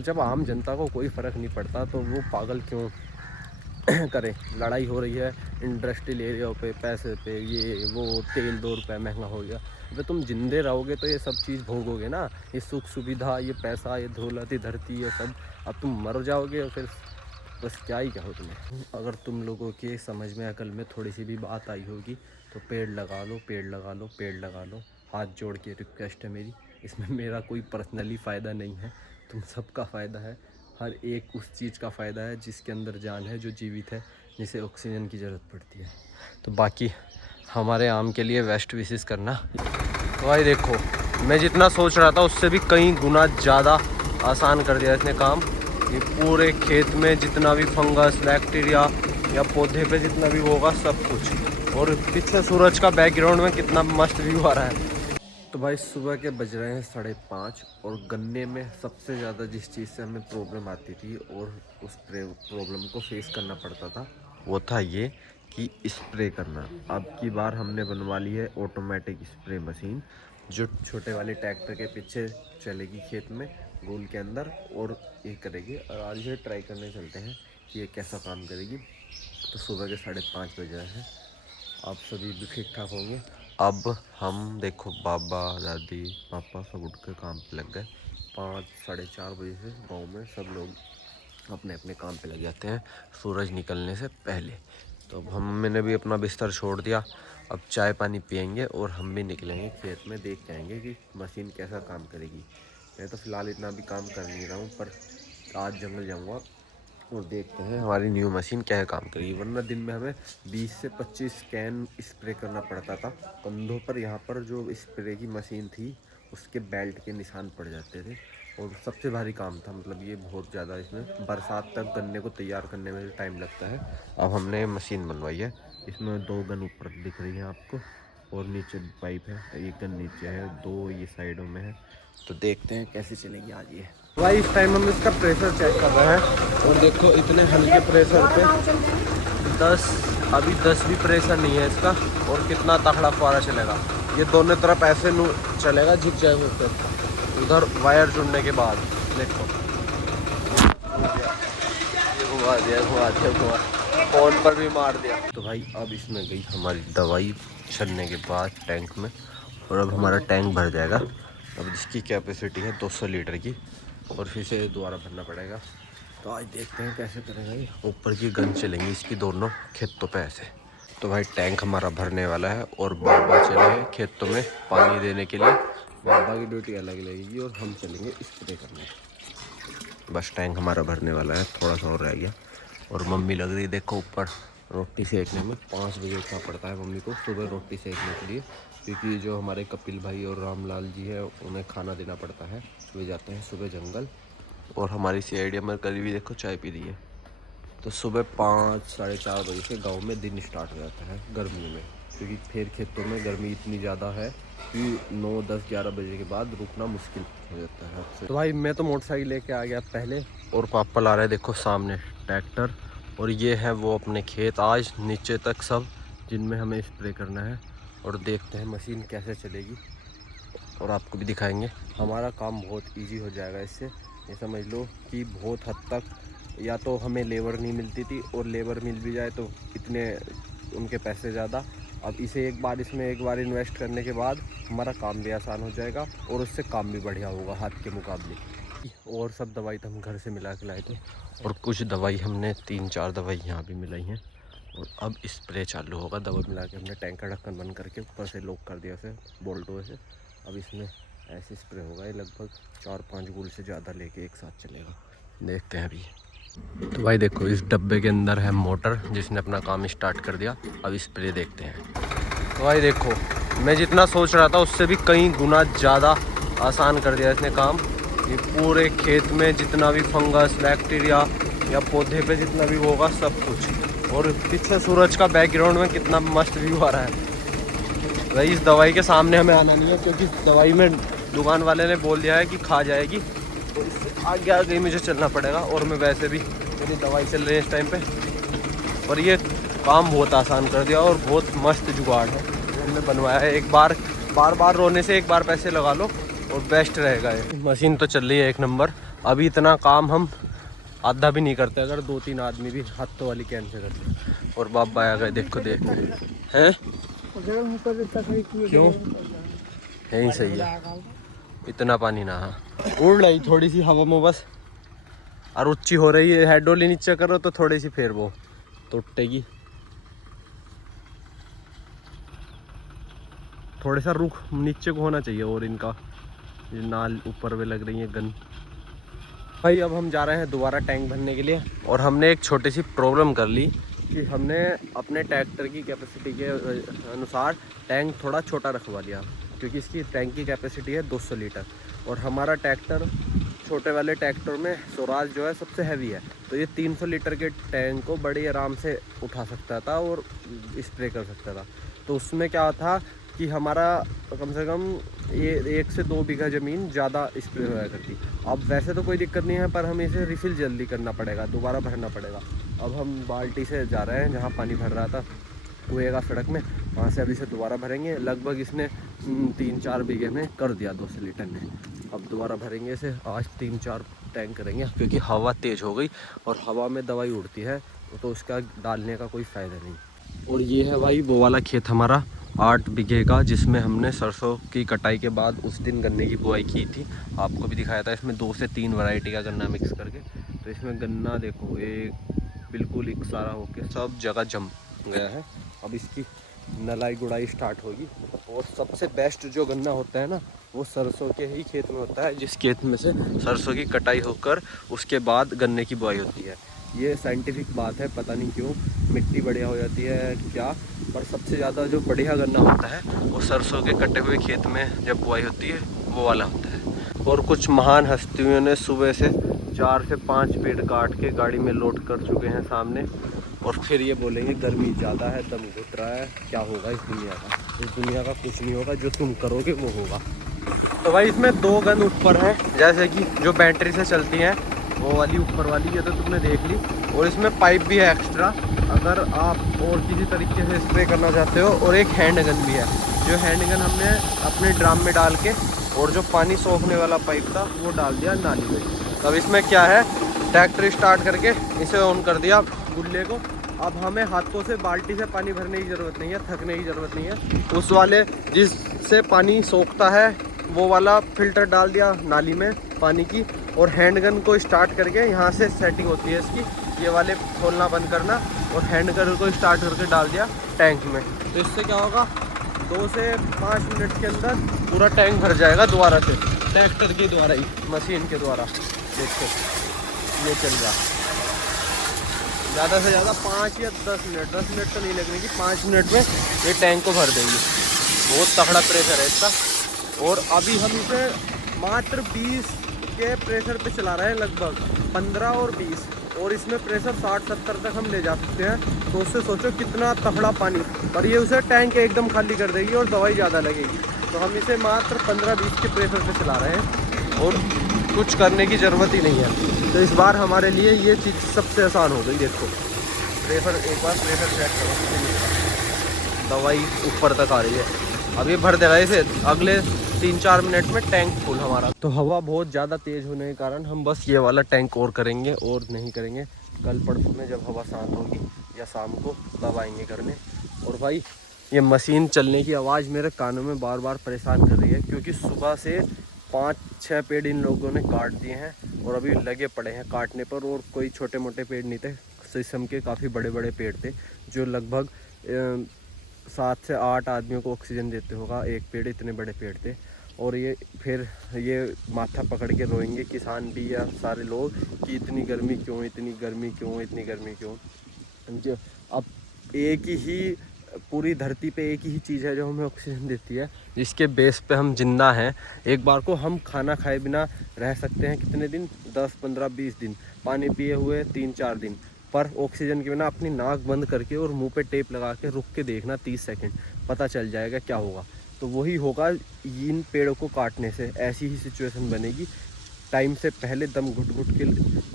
जब आम जनता को कोई फ़र्क नहीं पड़ता तो वो पागल क्यों करें। लड़ाई हो रही है इंडस्ट्रियल एरिया पे, पैसे पे, ये वो तेल 2 रुपये महंगा हो गया। अबे तुम जिंदे रहोगे तो ये सब चीज़ भोगोगे ना, ये सुख सुविधा, ये पैसा, ये दौलत, ये धरती, ये सब। अब तुम मर जाओगे और फिर बस क्या ही कहो तुम्हें। अगर तुम लोगों के समझ में अकल में थोड़ी सी भी बात आई होगी तो पेड़ लगा लो, पेड़ लगा लो, पेड़ लगा लो। हाथ जोड़ के रिक्वेस्ट है मेरी। इसमें मेरा कोई पर्सनली फ़ायदा नहीं है, तुम सबका फ़ायदा है। हर एक उस चीज़ का फ़ायदा है जिसके अंदर जान है, जो जीवित है, जिसे ऑक्सीजन की ज़रूरत पड़ती है। तो बाकी हमारे आम के लिए बेस्ट विशेस करना। तो भाई देखो, मैं जितना सोच रहा था उससे भी कई गुना ज़्यादा आसान कर दिया इसने काम। ये पूरे खेत में जितना भी फंगस, बैक्टीरिया या पौधे पे जितना भी होगा सब कुछ। और पीछे सूरज का बैकग्राउंड में कितना मस्त व्यू आ रहा है। तो भाई सुबह के बज रहे हैं 5:30 और गन्ने में सबसे ज़्यादा जिस चीज़ से हमें प्रॉब्लम आती थी और उस प्रॉब्लम को फेस करना पड़ता था वो था ये कि स्प्रे करना। अब की बार हमने बनवा ली है ऑटोमेटिक स्प्रे मशीन, जो छोटे वाले ट्रैक्टर के पीछे चलेगी खेत में गोल के अंदर और ये करेगी। और आज ये ट्राई करने चलते हैं कि ये कैसा काम करेगी। तो सुबह के 5:30 बज रहे हैं, आप सभी भी ठीक ठाक होंगे। अब हम देखो बाबा, दादी, पापा सब उठ कर काम पे लग गए। 5 साढ़े 4 बजे से गांव में सब लोग अपने अपने काम पे लग जाते हैं सूरज निकलने से पहले। तो अब मैंने भी अपना बिस्तर छोड़ दिया। अब चाय पानी पियेंगे और हम भी निकलेंगे खेत में, देख के आएंगे कि मशीन कैसा काम करेगी। मैं तो फ़िलहाल इतना भी काम कर नहीं रहा हूँ, पर आज जंगल जाऊँगा और देखते हैं हमारी न्यू मशीन क्या है काम करेगी। वरना दिन में हमें 20 से 25 कैन स्प्रे करना पड़ता था कंधों पर। यहाँ पर जो स्प्रे की मशीन थी उसके बेल्ट के निशान पड़ जाते थे और सबसे भारी काम था। मतलब ये बहुत ज़्यादा, इसमें बरसात तक गन्ने को तैयार करने में टाइम लगता है। अब हमने मशीन बनवाई है, इसमें 2 गन ऊपर दिख रही हैं आपको और नीचे पाइप है, 1 गन नीचे है, 2 ये साइडों में है। तो देखते हैं कैसे चलेगी आज ये। भाई इस टाइम हम इसका प्रेशर चेक कर रहे हैं और देखो इतने हल्के प्रेशर पे 10 भी प्रेशर नहीं है इसका। और कितना तगड़ा फुहारा चलेगा, ये दोनों तरफ ऐसे चलेगा झिक जाएगा ऊपर उधर वायर जुड़ने के बाद। देखो ये घुमा दिया फोन पर भी मार दिया। तो भाई अब इसमें गई हमारी दवाई छड़ने के बाद टैंक में और अब हमारा टैंक भर जाएगा। अब इसकी कैपेसिटी है 200 लीटर की और फिर से दोबारा भरना पड़ेगा। तो आज देखते हैं कैसे करेंगे। ये ऊपर की गन चलेंगी इसकी दोनों खेतों पे ऐसे। तो भाई टैंक हमारा भरने वाला है और बाबा चले हैं खेतों में पानी देने के लिए। बाबा की ड्यूटी अलग लगेगी और हम चलेंगे स्प्रे करने। बस टैंक हमारा भरने वाला है, थोड़ा सा और रह गया। और मम्मी लग रही देखो ऊपर रोटी सेकने में। 5 बजे उठना पड़ता है मम्मी को सुबह रोटी सेकने के लिए, क्योंकि जो हमारे कपिल भाई और रामलाल जी है उन्हें खाना देना पड़ता है। वे जाते हैं सुबह जंगल। और हमारी CID में कल भी देखो चाय पी रही है। तो सुबह 5 साढ़े 4 बजे से गांव में दिन स्टार्ट हो जाता है गर्मी में, क्योंकि फिर खेतों में गर्मी इतनी ज़्यादा है कि 9, 10, 11 बजे के बाद रुकना मुश्किल हो जाता है। तो भाई मैं तो मोटरसाइकिल लेके आ गया पहले और पापा ला रहे हैं देखो सामने ट्रैक्टर। और ये है वो अपने खेत आज नीचे तक सब, जिनमें हमें स्प्रे करना है। और देखते हैं मशीन कैसे चलेगी और आपको भी दिखाएंगे। हमारा काम बहुत ईजी हो जाएगा इससे। ये समझ लो कि बहुत हद तक या तो हमें लेबर नहीं मिलती थी और लेबर मिल भी जाए तो इतने उनके पैसे ज़्यादा। अब इसे एक बार इन्वेस्ट करने के बाद हमारा काम भी आसान हो जाएगा और उससे काम भी बढ़िया होगा हाथ के मुकाबले। और सब दवाई तो हम घर से मिला के लाए थे और कुछ दवाई हमने 3-4 दवाई यहाँ भी मिलाई हैं। और अब स्प्रे चालू होगा। दवा मिला के हमने टैंक का ढक्कन बंद करके ऊपर से लॉक कर दिया उसे बोल्टों से। अब इसमें ऐसे स्प्रे होगा, ये लगभग 4-5 गुल से ज़्यादा लेके एक साथ चलेगा। देखते हैं अभी। तो भाई देखो इस डब्बे के अंदर है मोटर जिसने अपना काम स्टार्ट कर दिया। अब स्प्रे देखते हैं। तो भाई देखो मैं जितना सोच रहा था उससे भी कई गुना ज़्यादा आसान कर दिया इसने काम। ये पूरे खेत में जितना भी फंगस, बैक्टीरिया या पौधे पे जितना भी होगा सब कुछ। और पीछे सूरज का बैकग्राउंड में कितना मस्त व्यू आ रहा है। भाई इस दवाई के सामने हमें आना नहीं है, क्योंकि दवाई में दुकान वाले ने बोल दिया है कि खा जाएगी। तो इससे आगे आगे मुझे चलना पड़ेगा। और मैं वैसे भी मेरी दवाई चल रही है इस टाइम पे। और ये काम बहुत आसान कर दिया और बहुत मस्त जुगाड़ है जो हमने बनवाया है। एक बार रोने से एक बार पैसे लगा लो और बेस्ट रहेगा ये। मशीन तो चल रही है एक नंबर। अभी इतना काम हम आधा भी नहीं करते अगर 2-3 आदमी भी हाथों वाली कैन से करते। और बाबा आ गए, देखो देख हैं क्यों यही सही है, इतना पानी ना उड़ रही थोड़ी सी हवा में बस, और ऊंची हो रही है, हेडोली नीचे करो तो थोड़ी सी फिर वो टूटेगी। थोड़ा सा रुख नीचे को होना चाहिए और इनका ये नाल ऊपर में लग रही है गन। भाई अब हम जा रहे हैं दोबारा टैंक भरने के लिए, और हमने एक छोटी सी प्रॉब्लम कर ली कि हमने अपने ट्रैक्टर की कैपेसिटी के अनुसार टैंक थोड़ा छोटा रखवा लिया, क्योंकि इसकी टैंक की कैपेसिटी है 200 लीटर और हमारा ट्रैक्टर छोटे वाले ट्रैक्टर में स्वराज जो है सबसे हैवी है, तो ये 300 लीटर के टैंक को बड़ी आराम से उठा सकता था और स्प्रे कर सकता था। तो उसमें क्या था कि हमारा कम से कम ये 1 से 2 बीघा ज़मीन ज़्यादा स्प्रे होया करती। अब वैसे तो कोई दिक्कत नहीं है, पर हमें इसे रिफ़िल जल्दी करना पड़ेगा, दोबारा भरना पड़ेगा। अब हम बाल्टी से जा रहे हैं जहाँ पानी भर रहा था कुएगा सड़क में, वहाँ से अभी से दोबारा भरेंगे। लगभग इसने 3-4 बीघे में कर दिया 200 लीटर ने। अब दोबारा भरेंगे इसे, आज 3-4 टैंक करेंगे, क्योंकि हवा तेज़ हो गई और हवा में दवाई उड़ती है तो उसका डालने का कोई फ़ायदा नहीं। और ये है भाई वो वाला खेत हमारा 8 बीघे का, जिसमें हमने सरसों की कटाई के बाद उस दिन गन्ने की बुआई की थी, आपको भी दिखाया था। इसमें 2 से 3 वैरायटी का गन्ना मिक्स करके, तो इसमें गन्ना देखो एक बिल्कुल एक सारा होके सब जगह जम गया है। अब इसकी नलाई गुड़ाई स्टार्ट होगी, और सबसे बेस्ट जो गन्ना होता है ना वो सरसों के ही खेत में होता है, जिस खेत में से सरसों की कटाई होकर उसके बाद गन्ने की बुआई होती है। ये साइंटिफिक बात है, पता नहीं क्यों मिट्टी बढ़िया हो जाती है क्या, पर सबसे ज़्यादा जो बढ़िया गन्ना होता है वो सरसों के कटे हुए खेत में जब बुआई होती है वो वाला होता है। और कुछ महान हस्तियों ने सुबह से 4 से 5 पेड़ काट के गाड़ी में लोड कर चुके हैं सामने, और फिर ये बोलेंगे गर्मी ज़्यादा है, दम घुट रहा है, क्या होगा इस दुनिया का। इस दुनिया का कुछ नहीं होगा, जो तुम करोगे वो होगा। तो भाई इसमें 2 गन ऊपर हैं, जैसे कि जो बैटरी से चलती हैं, वो वाली ऊपर वाली ये तो तुमने देख ली, और इसमें पाइप भी है एक्स्ट्रा अगर आप और किसी तरीके से स्प्रे करना चाहते हो। और एक हैंड गन भी है, जो हैंड गन हमने अपने ड्राम में डाल के, और जो पानी सोखने वाला पाइप था वो डाल दिया नाली में। तब इसमें क्या है, ट्रैक्टर स्टार्ट करके इसे ऑन कर दिया गुल्ले को। अब हमें हाथों से बाल्टी से पानी भरने की ज़रूरत नहीं है, थकने की ज़रूरत नहीं है। उस वाले जिससे पानी सोखता है वो वाला फिल्टर डाल दिया नाली में पानी की, और हैंड गन को स्टार्ट करके यहाँ से सेटिंग होती है इसकी, ये वाले खोलना बंद करना, और हैंड गन को स्टार्ट करके डाल दिया टैंक में। तो इससे क्या होगा, 2 से 5 मिनट के अंदर पूरा टैंक भर जाएगा दोबारा से, ट्रैक्टर के द्वारा ही, मशीन के द्वारा। देखो ये चल रहा, ज़्यादा से ज़्यादा 5 या 10 मिनट, 10 मिनट तो नहीं लगने की, 5 मिनट में ये टैंक को भर देंगे। बहुत तगड़ा प्रेशर है इसका। और अभी हम इसे मात्र 20 के प्रेशर पे चला रहे हैं, लगभग 15 और 20, और इसमें प्रेशर 60-70 तक हम ले जा सकते हैं। तो उससे सोचो कितना तगड़ा पानी, पर ये उसे टैंक एकदम खाली कर देगी और दवाई ज़्यादा लगेगी। तो हम इसे मात्र 15-20 के प्रेशर पे चला रहे हैं और कुछ करने की ज़रूरत ही नहीं है। तो इस बार हमारे लिए ये चीज़ सबसे आसान हो गई। देखो प्रेशर, एक बार प्रेशर चेक करो, दवाई ऊपर तक आ रही है। अब ये भर देगा इसे, अगले 3-4 मिनट में टैंक फुल हमारा। तो हवा बहुत ज़्यादा तेज़ होने के कारण हम बस ये वाला टैंक और करेंगे, और नहीं करेंगे। कल परसों में जब हवा शांत होगी या शाम को तब आएंगे करने। और भाई ये मशीन चलने की आवाज़ मेरे कानों में बार बार परेशान कर रही है, क्योंकि सुबह से 5-6 पेड़ इन लोगों ने काट दिए हैं और अभी लगे पड़े हैं काटने पर। और कोई छोटे मोटे पेड़ नहीं थे, शीशम के काफ़ी बड़े बड़े पेड़ थे, जो लगभग 7 से 8 आदमियों को ऑक्सीजन देते होगा एक पेड़, इतने बड़े पेड़ थे। और ये फिर ये माथा पकड़ के रोएंगे किसान भी या सारे लोग कि इतनी गर्मी क्यों, इतनी गर्मी क्यों, इतनी गर्मी क्यों। जो अब एक ही पूरी धरती पे एक ही चीज़ है जो हमें ऑक्सीजन देती है, जिसके बेस पे हम जिंदा हैं। एक बार को हम खाना खाए बिना रह सकते हैं कितने दिन, 10, 15, 20 दिन, पानी पिए हुए 3-4 दिन, पर ऑक्सीजन के बिना अपनी नाक बंद करके और मुंह पे टेप लगा के रुक के देखना 30 सेकंड, पता चल जाएगा क्या होगा। तो वही होगा इन पेड़ों को काटने से, ऐसी ही सिचुएशन बनेगी। टाइम से पहले दम घुट घुट के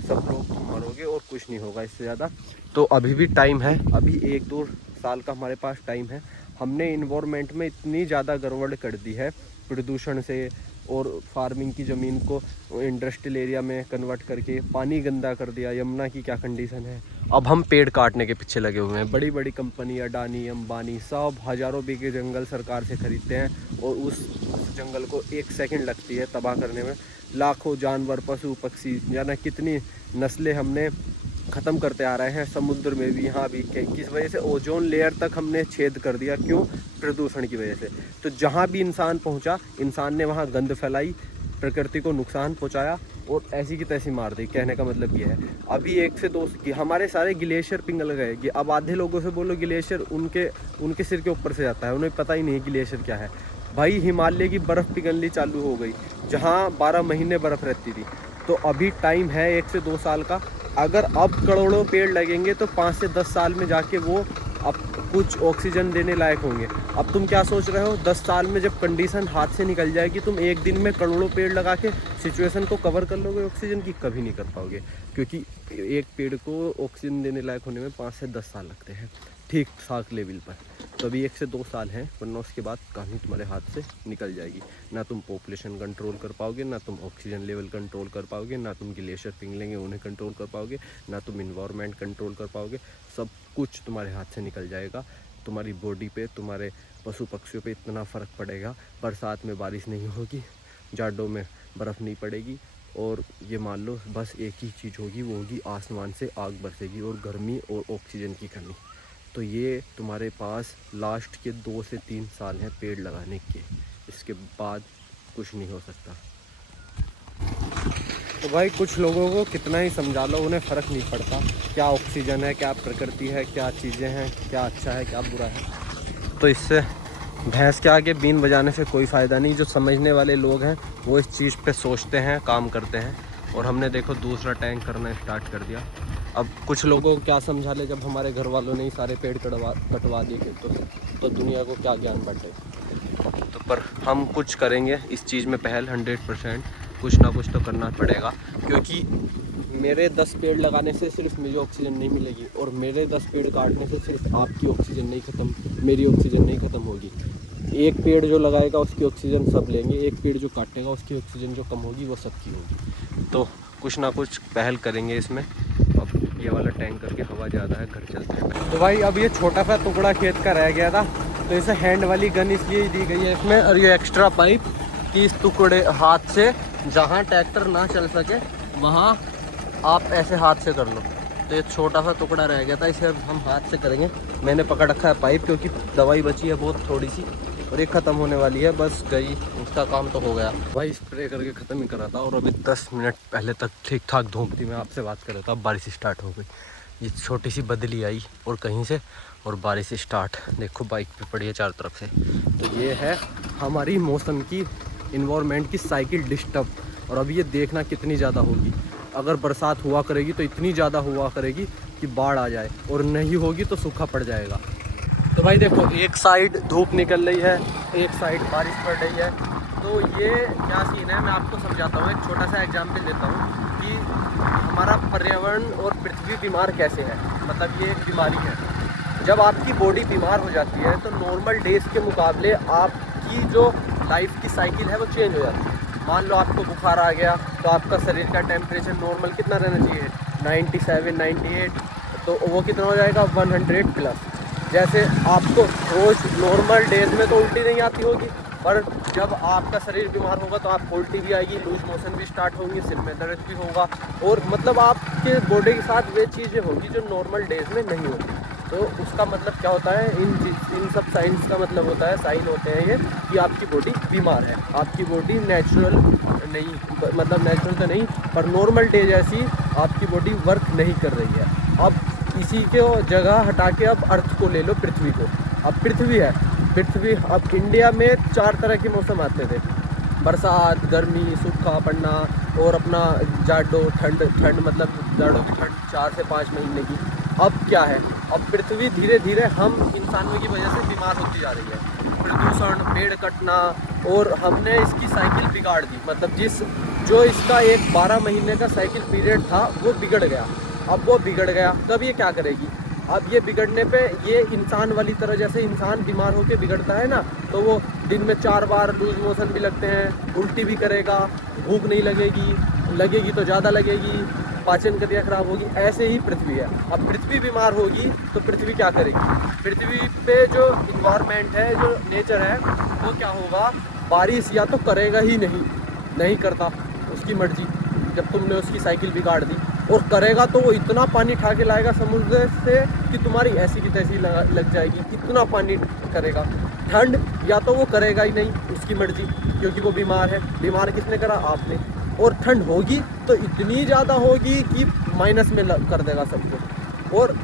सब लोग मरोगे और कुछ नहीं होगा इससे ज़्यादा। तो अभी भी टाइम है, अभी 1-2 साल का हमारे पास टाइम है। हमने इन्वायरमेंट में इतनी ज़्यादा गड़बड़ कर दी है प्रदूषण से, और फार्मिंग की ज़मीन को इंडस्ट्रियल एरिया में कन्वर्ट करके पानी गंदा कर दिया। यमुना की क्या कंडीशन है। अब हम पेड़ काटने के पीछे लगे हुए हैं। बड़ी बड़ी कंपनी अडानी अंबानी सब हज़ारों बीघे जंगल सरकार से खरीदते हैं और उस जंगल को 1 सेकंड लगती है तबाह करने में। लाखों जानवर पशु पक्षी जाना कितनी नस्लें हमने ख़त्म करते आ रहे हैं। समुद्र में भी यहाँ भी किस वजह से ओजोन लेयर तक हमने छेद कर दिया। क्यों? प्रदूषण की वजह से। तो जहाँ भी इंसान पहुँचा, इंसान ने वहाँ गंद फैलाई, प्रकृति को नुकसान पहुँचाया और ऐसी की तैसी मार दी। कहने का मतलब ये है। अभी 1 से 2 हमारे सारे ग्लेशियर पिघल गए कि अब आधे लोगों से बोलो ग्लेशियर उनके सिर के ऊपर से जाता है, उन्हें पता ही नहीं है ग्लेशियर क्या है। भाई हिमालय की बर्फ़ पिघलनी चालू हो गई जहाँ 12 महीने बर्फ़ रहती थी। तो अभी टाइम है 1 से 2 साल का। अगर अब करोड़ों पेड़ लगेंगे तो 5 से 10 साल में जाके वो अब कुछ ऑक्सीजन देने लायक होंगे। अब तुम क्या सोच रहे हो 10 साल में जब कंडीशन हाथ से निकल जाएगी, तुम एक दिन में करोड़ों पेड़ लगा के सिचुएशन को कवर कर लोगे ऑक्सीजन की? कभी नहीं कर पाओगे, क्योंकि एक पेड़ को ऑक्सीजन देने लायक होने में 5 से 10 साल लगते हैं ठीक ठाक लेवल पर। तो अभी 1 से 2 साल हैं, वरना उसके बाद कहानी तुम्हारे हाथ से निकल जाएगी। ना तुम पॉपुलेशन कंट्रोल कर पाओगे, ना तुम ऑक्सीजन लेवल कंट्रोल कर पाओगे, ना तुम ग्लेशियर पिघलेंगे उन्हें कंट्रोल कर पाओगे, ना तुम इन्वायरमेंट कंट्रोल कर पाओगे। सब कुछ तुम्हारे हाथ से निकल जाएगा। तुम्हारी बॉडी पे, तुम्हारे पशु पक्षियों पे इतना फ़र्क पड़ेगा। बरसात में बारिश नहीं होगी, जाड़ों में बर्फ़ नहीं पड़ेगी, और ये मान लो बस एक ही चीज़ होगी, वो होगी आसमान से आग बरसेगी और गर्मी और ऑक्सीजन की कमी। तो ये तुम्हारे पास लास्ट के 2 से 3 साल हैं पेड़ लगाने के, इसके बाद कुछ नहीं हो सकता। तो भाई कुछ लोगों को कितना ही समझा लो, उन्हें फ़र्क नहीं पड़ता क्या ऑक्सीजन है, क्या प्रकृति है, क्या चीज़ें हैं, क्या अच्छा है, क्या बुरा है। तो इससे भैंस के आगे बीन बजाने से कोई फ़ायदा नहीं। जो समझने वाले लोग हैं वो इस चीज़ पे सोचते हैं, काम करते हैं। और हमने देखो दूसरा टैंक करना स्टार्ट कर दिया। अब कुछ लोगों को क्या समझा ले, जब हमारे घर वालों ने ही सारे पेड़ कटवा दिए तो दुनिया को क्या ज्ञान बांटे। तो पर हम कुछ करेंगे इस चीज़ में पहल 100%। कुछ ना कुछ तो करना पड़ेगा, क्योंकि मेरे 10 पेड़ लगाने से सिर्फ मुझे ऑक्सीजन नहीं मिलेगी, और मेरे 10 पेड़ काटने से सिर्फ आपकी ऑक्सीजन नहीं ख़त्म, मेरी ऑक्सीजन नहीं ख़त्म होगी। एक पेड़ जो लगाएगा उसकी ऑक्सीजन सब लेंगे, एक पेड़ जो काटेगा उसकी ऑक्सीजन जो कम होगी वो सबकी होगी। तो कुछ ना कुछ पहल करेंगे इसमें। अब ये वाला टैंक करके हवा ज़्यादा है, घर चलते हैं। तो भाई अब ये छोटा सा टुकड़ा खेत का रह गया था, तो इसे हैंड वाली गन इसलिए दी गई है इसमें, और ये एक्स्ट्रा पाइप कि इस टुकड़े हाथ से जहाँ ट्रैक्टर ना चल सके वहाँ आप ऐसे हाथ से कर लो। तो ये छोटा सा टुकड़ा रह गया था, इसे अब हम हाथ से करेंगे। मैंने पकड़ रखा है पाइप, क्योंकि दवाई बची है बहुत थोड़ी सी और ये ख़त्म होने वाली है, बस गई, उसका काम तो हो गया। भाई स्प्रे करके ख़त्म ही करा था, और अभी 10 मिनट पहले तक ठीक ठाक धूप थी, मैं आपसे बात कर रहा था। अब बारिश स्टार्ट हो गई, ये छोटी सी बदली आई और कहीं से, और बारिश स्टार्ट। देखो बाइक पे पड़ी है चारों तरफ से। तो ये है हमारी मौसम की, इन्वायरमेंट की साइकिल डिस्टर्ब। और अभी ये देखना कितनी ज़्यादा होगी। अगर बरसात हुआ करेगी तो इतनी ज़्यादा हुआ करेगी कि बाढ़ आ जाए, और नहीं होगी तो सूखा पड़ जाएगा। तो भाई देखो, एक साइड धूप निकल रही है, एक साइड बारिश पड़ रही है। तो ये क्या सीन है, मैं आपको समझाता हूँ। एक छोटा सा एग्जाम्पल देता हूँ कि हमारा पर्यावरण और पृथ्वी बीमार कैसे है। मतलब ये एक बीमारी है। जब आपकी बॉडी बीमार हो जाती है तो नॉर्मल डेज के मुकाबले आपकी जो लाइफ की साइकिल है वो चेंज हो जाती है। मान लो आपको बुखार आ गया तो आपका शरीर का टेम्परेचर नॉर्मल कितना रहना चाहिए, 97, 98, तो वो कितना हो जाएगा, 100 प्लस। जैसे आपको रोज़ नॉर्मल डेज में तो उल्टी नहीं आती होगी, पर जब आपका शरीर बीमार होगा तो आपको उल्टी भी आएगी, लूज मोशन भी स्टार्ट होंगी, सिर में दर्द भी होगा, और मतलब आपके बॉडी के साथ वे चीज़ें होगी जो नॉर्मल डेज में नहीं होती। तो उसका मतलब क्या होता है, इन सब साइंस का मतलब होता है, साइन होते हैं ये, कि आपकी बॉडी बीमार है, आपकी बॉडी नेचुरल नहीं, मतलब नेचुरल तो नहीं पर नॉर्मल डे जैसी आपकी बॉडी वर्क नहीं कर रही है। अब इसी के जगह हटा के अब अर्थ को ले लो, पृथ्वी को। अब पृथ्वी है, पृथ्वी, अब इंडिया में 4 तरह के मौसम आते थे, बरसात, गर्मी, सूखा पड़ना, और अपना जाड़ो, ठंड मतलब जाड़ों की ठंड 4 से 5 महीने की। अब क्या है, अब पृथ्वी धीरे धीरे हम इंसानों की वजह से बीमार होती जा रही है। प्रदूषण, पेड़ कटना, और हमने इसकी साइकिल बिगाड़ दी। मतलब जो इसका एक 12 महीने का साइकिल पीरियड था वो बिगड़ गया। अब वो बिगड़ गया, तब ये क्या करेगी, अब ये बिगड़ने पे ये इंसान वाली तरह, जैसे इंसान बीमार होकर बिगड़ता है ना, तो वो दिन में 4 बार लूज मोशन भी लगते हैं, उल्टी भी करेगा, भूख नहीं लगेगी तो ज़्यादा लगेगी, पाचन क्रिया खराब होगी। ऐसे ही पृथ्वी है। अब पृथ्वी बीमार होगी तो पृथ्वी क्या करेगी? पृथ्वी पे जो इन्वायरमेंट है, जो नेचर है, वो क्या होगा, बारिश या तो करेगा ही नहीं करता, उसकी मर्जी, जब तुमने उसकी साइकिल बिगाड़ दी। और करेगा तो वो इतना पानी ठा के लाएगा समुद्र से कि तुम्हारी ऐसी की तैसी लग जाएगी, इतना पानी करेगा। ठंड या तो वो करेगा ही नहीं, उसकी मर्जी, क्योंकि वो बीमार है। बीमार किसने करा? आपने। और ठंड होगी तो इतनी ज़्यादा होगी कि माइनस में कर देगा सबको। और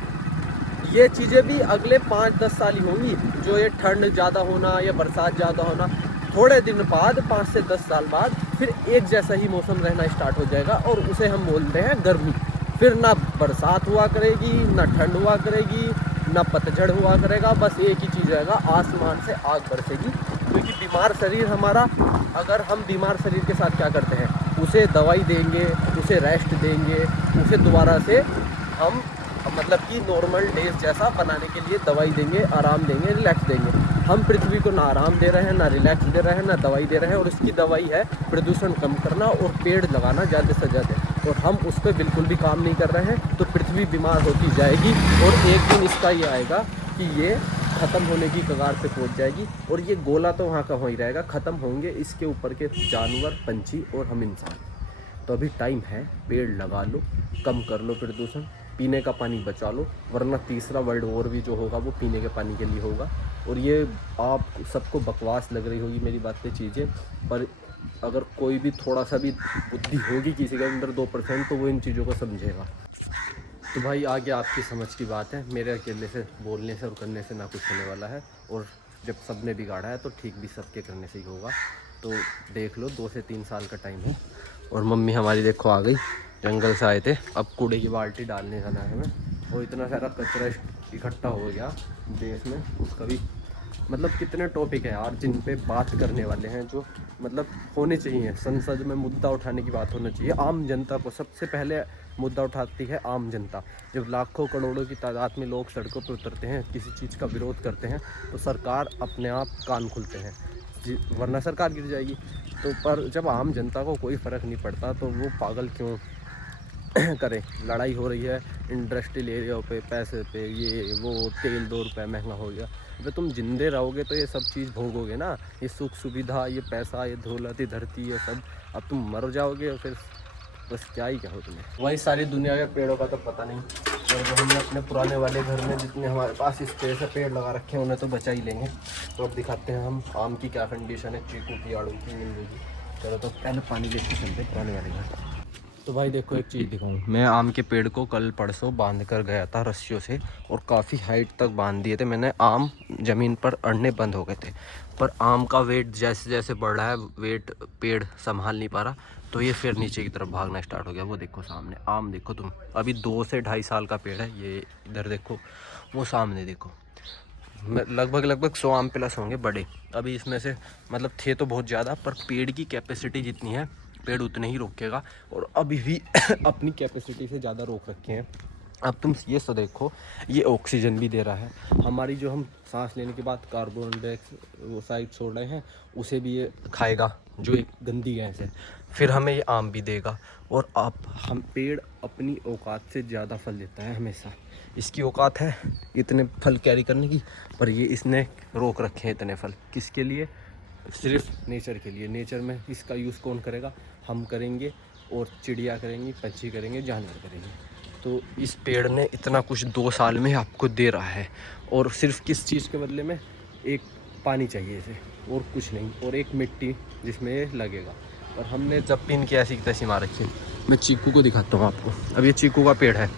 ये चीज़ें भी अगले 5-10 साल ही होंगी, जो ये ठंड ज़्यादा होना या बरसात ज़्यादा होना। थोड़े दिन बाद, 5 से 10 साल बाद, फिर एक जैसा ही मौसम रहना स्टार्ट हो जाएगा और उसे हम बोलते हैं गर्मी। फिर ना बरसात हुआ करेगी, ना ठंड हुआ करेगी, ना पतझड़ हुआ करेगा, बस एक ही चीज़ रहेगा, आसमान से आग बरसेगी। क्योंकि बीमार शरीर हमारा, अगर हम बीमार शरीर के साथ क्या करते हैं, उसे दवाई देंगे, उसे रेस्ट देंगे, उसे दोबारा से हम मतलब कि नॉर्मल डेज जैसा बनाने के लिए दवाई देंगे, आराम देंगे, रिलैक्स देंगे। हम पृथ्वी को ना आराम दे रहे हैं, ना रिलैक्स दे रहे हैं, ना दवाई दे रहे हैं। और इसकी दवाई है प्रदूषण कम करना और पेड़ लगाना ज़्यादा से ज़्यादा। और हम उस पर बिल्कुल भी काम नहीं कर रहे हैं, तो पृथ्वी बीमार होती जाएगी। और एक दिन इसका ये आएगा कि ये ख़त्म होने की कगार पे पहुंच जाएगी। और ये गोला तो वहाँ का हो ही रहेगा, ख़त्म होंगे इसके ऊपर के जानवर, पंछी और हम इंसान। तो अभी टाइम है, पेड़ लगा लो, कम कर लो प्रदूषण, पीने का पानी बचा लो, वरना तीसरा वर्ल्ड वॉर भी जो होगा वो पीने के पानी के लिए होगा। और ये आप सबको बकवास लग रही होगी मेरी बातें, चीज़ें, पर अगर कोई भी थोड़ा सा भी बुद्धि होगी किसी के अंदर 2%, तो वो इन चीज़ों को समझेगा। तो भाई आगे आपकी समझ की बात है, मेरे अकेले से बोलने से और करने से ना कुछ होने वाला है। और जब सब ने बिगाड़ा है तो ठीक भी सबके करने से ही होगा। तो देख लो, 2 से 3 साल का टाइम है। और मम्मी हमारी देखो आ गई, जंगल से आए थे, अब कूड़े की बाल्टी डालने जाना है हमें। और इतना सारा कचरा इकट्ठा हो गया देश में, उसका भी मतलब कितने टॉपिक है यार जिन पे बात करने वाले हैं, जो मतलब होने चाहिए। संसद में मुद्दा उठाने की बात होना चाहिए। आम जनता को सबसे पहले मुद्दा उठाती है आम जनता। जब लाखों करोड़ों की तादाद में लोग सड़कों पर उतरते हैं, किसी चीज़ का विरोध करते हैं, तो सरकार अपने आप कान खुलते हैं, वरना सरकार गिर जाएगी। तो पर जब आम जनता को कोई फ़र्क नहीं पड़ता, तो वो पागल क्यों करें? लड़ाई हो रही है इंडस्ट्रियल एरिया पे, पैसे पे, ये वो, तेल 2 रुपये महंगा हो गया। अबे तुम जिंदे रहोगे तो ये सब चीज़ भोगोगे ना, ये सुख सुविधा, ये पैसा, ये दौलत, ये धरती, ये सब। अब तुम मर जाओगे और फिर बस क्या ही कहो तुम्हें। वही सारी दुनिया के पेड़ों का तो पता नहीं, और जो हमने अपने पुराने वाले घर में जितने हमारे पास इस पेड़ से पेड़ लगा रखे हैं, उन्हें तो बचा ही लेंगे। तो अब दिखाते हैं हम आम की क्या कंडीशन है, चीकू की, आड़ू की, नींबू की। चलो तो पहले पानी लेके चलते पुराने वाले घर। तो भाई देखो एक चीज़ दिखाऊं, मैं आम के पेड़ को कल परसों बांध कर गया था रस्सियों से, और काफ़ी हाइट तक बांध दिए थे मैंने। आम ज़मीन पर अड़ने बंद हो गए थे, पर आम का वेट जैसे जैसे बढ़ रहा है, वेट पेड़ संभाल नहीं पा रहा, तो ये फिर नीचे की तरफ भागना स्टार्ट हो गया। वो देखो सामने आम, देखो तुम, अभी 2 से 2.5 साल का पेड़ है ये। इधर देखो, वो सामने देखो, लगभग 100 आम प्लस होंगे बड़े। अभी इसमें से मतलब थे तो बहुत ज़्यादा, पर पेड़ की कैपेसिटी जितनी है पेड़ उतने ही रोकेगा, और अभी भी अपनी कैपेसिटी से ज़्यादा रोक रखे हैं। अब तुम ये तो देखो, ये ऑक्सीजन भी दे रहा है हमारी, जो हम सांस लेने के बाद कार्बन डाइऑक्साइड छोड़ रहे हैं, उसे भी ये खाएगा, जो एक गंदी गैस है। फिर हमें ये आम भी देगा। और अब हम पेड़ अपनी औकात से ज़्यादा फल देता है हमेशा। इसकी औकात है इतने फल कैरी करने की, पर ये इसने रोक रखे हैं इतने फल। किसके लिए? सिर्फ नेचर के लिए। नेचर में इसका यूज़ कौन करेगा? हम करेंगे, और चिड़िया करेंगी, पंछी करेंगे, जानवर करेंगे। तो इस पेड़ ने इतना कुछ 2 साल में आपको दे रहा है, और सिर्फ किस चीज़ के बदले में? एक पानी चाहिए इसे, और कुछ नहीं, और एक मिट्टी जिसमें ये लगेगा। और हमने जब पिन की ऐसी तैसी मार रखी है। मैं चीकू को दिखाता हूँ आपको। अब ये चीकू का पेड़ है,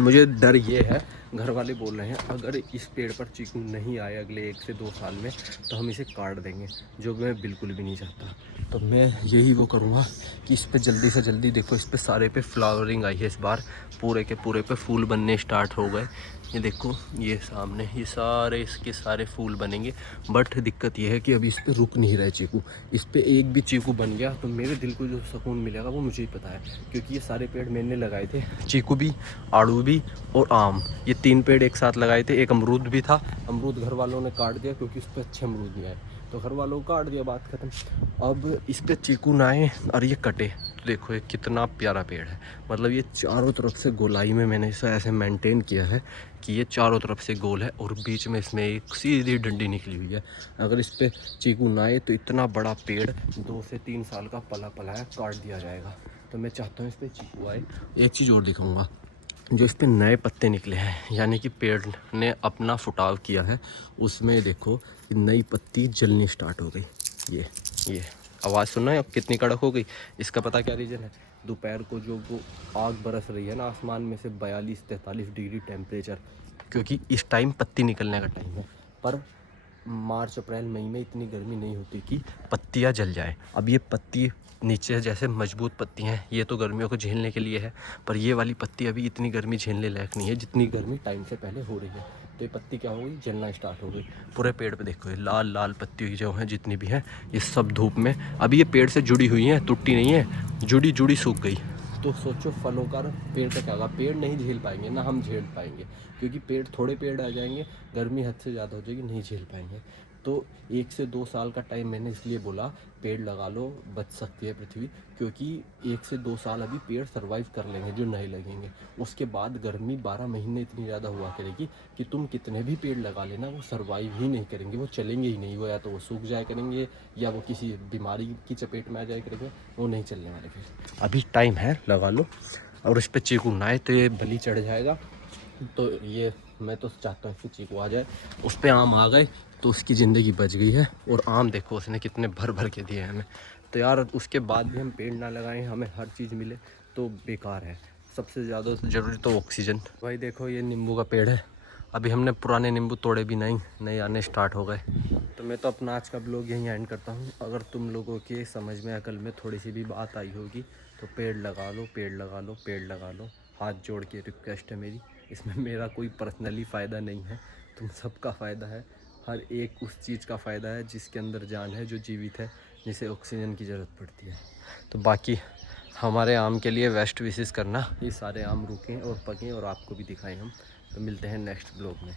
मुझे डर ये है, घर वाले बोल रहे हैं अगर इस पेड़ पर चीकू नहीं आए अगले 1 से 2 साल में, तो हम इसे काट देंगे, जो मैं बिल्कुल भी नहीं चाहता। तो मैं यही वो करूँगा कि इस पे जल्दी से जल्दी, देखो इस पे सारे पे फ्लावरिंग आई है इस बार, पूरे के पूरे पे फूल बनने स्टार्ट हो गए। ये देखो, ये सामने ये सारे इसके सारे फूल बनेंगे। बट दिक्कत ये है कि अभी इस पर रुक नहीं रहे चीकू। इस पर एक भी चीकू बन गया तो मेरे दिल को जो सुकून मिलेगा वो मुझे ही पता है, क्योंकि ये सारे पेड़ मैंने लगाए थे, चीकू भी, आड़ू भी और आम, ये 3 पेड़ एक साथ लगाए थे। एक अमरूद भी था, अमरूद घर वालों ने काट दिया क्योंकि उस पर अच्छे अमरूद नहीं आए, तो घर वालों को काट दिया, बात ख़त्म। अब इस पर चीकू ना आए और ये कटे, तो देखो ये कितना प्यारा पेड़ है। मतलब ये चारों तरफ से गोलाई में मैंने इसे ऐसे मेंटेन किया है कि ये चारों तरफ से गोल है और बीच में इसमें एक सीधी डंडी निकली हुई है। अगर इस पे चीकू ना आए तो इतना बड़ा पेड़ 2 से 3 साल का पला पला है, काट दिया जाएगा। तो मैं चाहता हूँ इस पर चीकू आए। एक चीज़ और दिखाऊंगा, जो इस पे नए पत्ते निकले हैं, यानी कि पेड़ ने अपना फुटाव किया है, उसमें देखो नई पत्ती जलनी स्टार्ट हो गई। ये आवाज़ सुनना है अब कितनी कड़क हो गई। इसका पता क्या रीज़न है? दोपहर को जो वो आग बरस रही है ना आसमान में से, 42-43 डिग्री टेम्परेचर, क्योंकि इस टाइम पत्ती निकलने का टाइम है। पर मार्च अप्रैल मई में इतनी गर्मी नहीं होती कि पत्तियां जल जाए। अब ये पत्ती नीचे जैसे मजबूत पत्ती हैं, ये तो गर्मियों को झेलने के लिए है, पर ये वाली पत्ती अभी इतनी गर्मी झेलने लायक नहीं है जितनी गर्मी टाइम से पहले हो रही है। तो ये पत्ती क्या हो गई, जलना स्टार्ट हो गई। पूरे पेड़ पे देखो ये लाल लाल पत्ती जो हैं जितनी भी हैं, ये सब धूप में, अभी ये पेड़ से जुड़ी हुई हैं, टूटी नहीं है, जुड़ी जुड़ी सूख गई। तो सोचो फलों का पेड़ का क्या होगा। पेड़ नहीं झेल पाएंगे ना हम झेल पाएंगे, क्योंकि पेड़ थोड़े पेड़ आ जाएंगे, गर्मी हद से ज़्यादा हो जाएगी, नहीं झेल पाएंगे। तो 1 से 2 साल का टाइम मैंने इसलिए बोला पेड़ लगा लो, बच सकती है पृथ्वी, क्योंकि 1 से 2 साल अभी पेड़ सर्वाइव कर लेंगे जो नहीं लगेंगे। उसके बाद गर्मी 12 महीने इतनी ज़्यादा हुआ करेगी कि तुम कितने भी पेड़ लगा लेना वो सर्वाइव ही नहीं करेंगे, वो चलेंगे ही नहीं। वो या तो वो सूख जाया करेंगे या वो किसी बीमारी की चपेट में आ जाया करेंगे, वो नहीं चलने वाले। फिर अभी टाइम है, लगा लो। और इस पर चीकू ना आए तो ये बलि चढ़ जाएगा। तो ये मैं तो चाहता हूँ कि चीकू आ जाए। उस पर आम आ गए तो उसकी ज़िंदगी बच गई है। और आम देखो उसने कितने भर भर के दिए हैं हमें। तो यार उसके बाद भी हम पेड़ ना लगाएं, हमें हर चीज़ मिले तो बेकार है। सबसे ज़्यादा ज़रूरी तो ऑक्सीजन। भाई देखो ये नींबू का पेड़ है, अभी हमने पुराने नींबू तोड़े भी नहीं, नए आने स्टार्ट हो गए। तो मैं तो अपना आज का ब्लॉग यहीं एंड करता हूँ। अगर तुम लोगों के समझ में अकल में थोड़ी सी भी बात आई होगी तो पेड़ लगा लो, पेड़ लगा लो, पेड़ लगा लो। हाथ जोड़ के रिक्वेस्ट है मेरी। इसमें मेरा कोई पर्सनली फ़ायदा नहीं है, तुम सबका फ़ायदा है। हर एक उस चीज़ का फ़ायदा है जिसके अंदर जान है, जो जीवित है, जिसे ऑक्सीजन की ज़रूरत पड़ती है। तो बाकी हमारे आम के लिए बेस्ट विशेस करना, ये सारे आम रुकें और पकें और आपको भी दिखाएं हम। तो मिलते हैं नेक्स्ट ब्लॉग में।